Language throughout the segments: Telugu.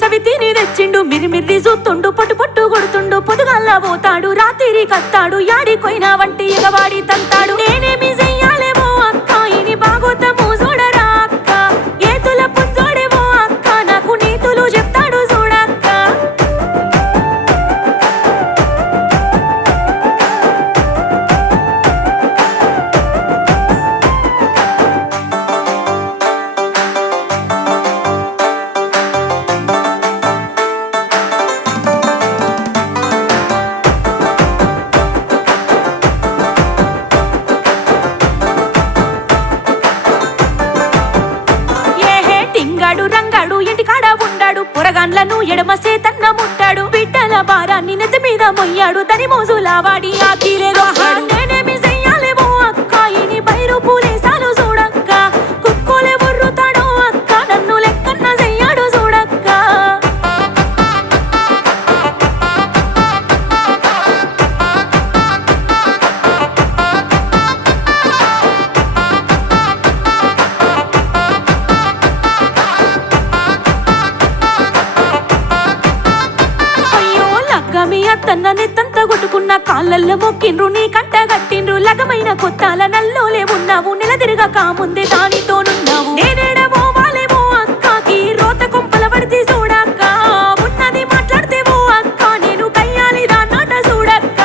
సవితిని తెచ్చిండు మిరిమిర్రి చూస్తుండు పొట్టు పొట్టు కొడుతుండు పొదుగాల్లా పోతాడు రాత్రి కత్తాడు యాడికొయినా వంటి ఎగవాడి తంతాడు నేనేమి చెయ్యాలేమో అక్క ఇని బాగోతము చూడరా అక్క ఏతుల పుంజోడేమో అక్క నాకు నీతులు చెప్తాడు చూడక్క రంగాడు ఇంటికాడ ఉండాడు పొరగాండ్లను ఎడమ సేతన్న ముట్టాడు బిడ్డల భారాన్ని నెత్తి మీద మొయ్యాడు తని మోజులా వాడి ఆకిలే రోహాడు నేనేమి చెయ్యాలేమో అక్క ఇని బైరు పూలేసాలు చూడక్క కుక్కోలే బొర్రుతాడో అక్క నన్ను లెక్కన్న చెయ్యాడు చూడక్క మీ అత్తన్న నెత్తంతా కొట్టుకున్న కాళ్ళల్లో మొక్కిండ్రు నీ కంట కట్టిండ్రు లగమైన కొత్తాల నల్లోలే ఉన్నావు నెలదిరగా కాముందే దానితోనున్నావు నేనేడమో వాలేమో అక్కకి రోత కొంపల పడితే చూడక్క ఉన్నది మాట్లాడితేవో అక్క నేను కయ్యాలి దాన్నాట చూడక్క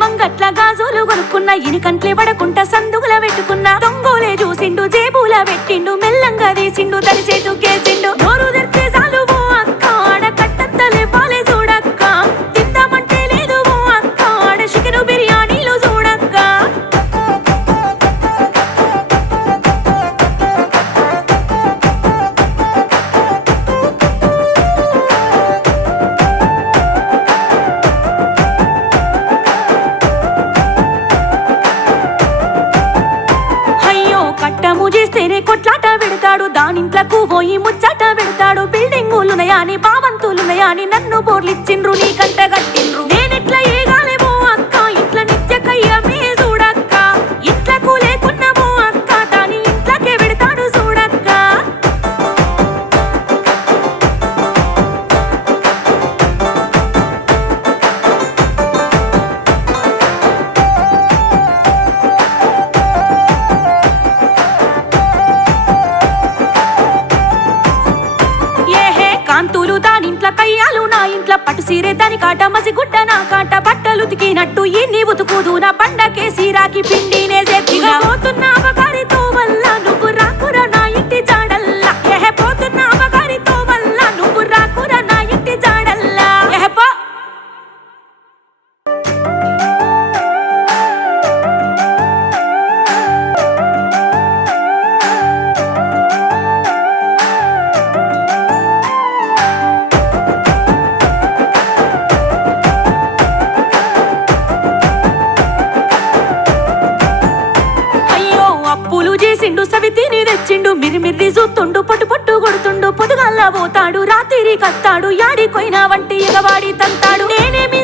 మంగట్ల గాజులు కొనుక్కున్న ఇని కంట్లే పడకుంటా సందుగుల పెట్టుకున్నా దొంగోలే చూసిండు జేబుల పెట్టిండు మెల్లంగా తీసిండు తడి చేతు కేసిండు నోరు తెరిస్తే చాలు ఓ అక్క ఆడ కట్టంతలే పాలే చూడక్క తిందామంటే లేదు ఓ అక్క ఆడ చికెను బిర్యానీలు చూడక్క కట్టము చేస్తేనే కొట్లాట పెడతాడు దానింట్లకు పోయి ముచ్చాట పెడతాడు బిల్డింగులున్నాయా అని బావంతులున్నాయా అని నన్ను బోర్లిచ్చిండ్రు నీ కంట కట్టిండ్రు నేనెట్లా ఏగాలేమో అక్క ఇట్లా నిత్య కయ్యమే చూడక్క ఇంట్లకు లేకున్నామో అక్క దాని ఇంట్లకే పెడతాడు చూడక్క కాంతులు దానింట్ల కయ్యాలు నా ఇంట్ల పట్టు సీరే దాని కాట మసిగుడ్డ నా కాట బట్టలు ఉతికినట్టు ఎన్ని ఉతుకుదు నా పండకే సీరాకి పిండినే చేతిగా పోతున్నా అవగారితో వల్ల నువ్వు రాకురా నా ఇంటి జాడల్లా పోతున్నా అవగారితో వల్ల నువ్వు రాకురా నా ఇంటి జాడల్లా చేసిండు సవితిని తెచ్చిండు మిరిమిర్రి చూస్తుండు పొట్టు పొట్టు కొడుతుండు పొదుగాల్లా పోతాడు రాత్రి కత్తాడు యాడికొయినా వంటి ఎగవాడి తంతాడు నేనేమి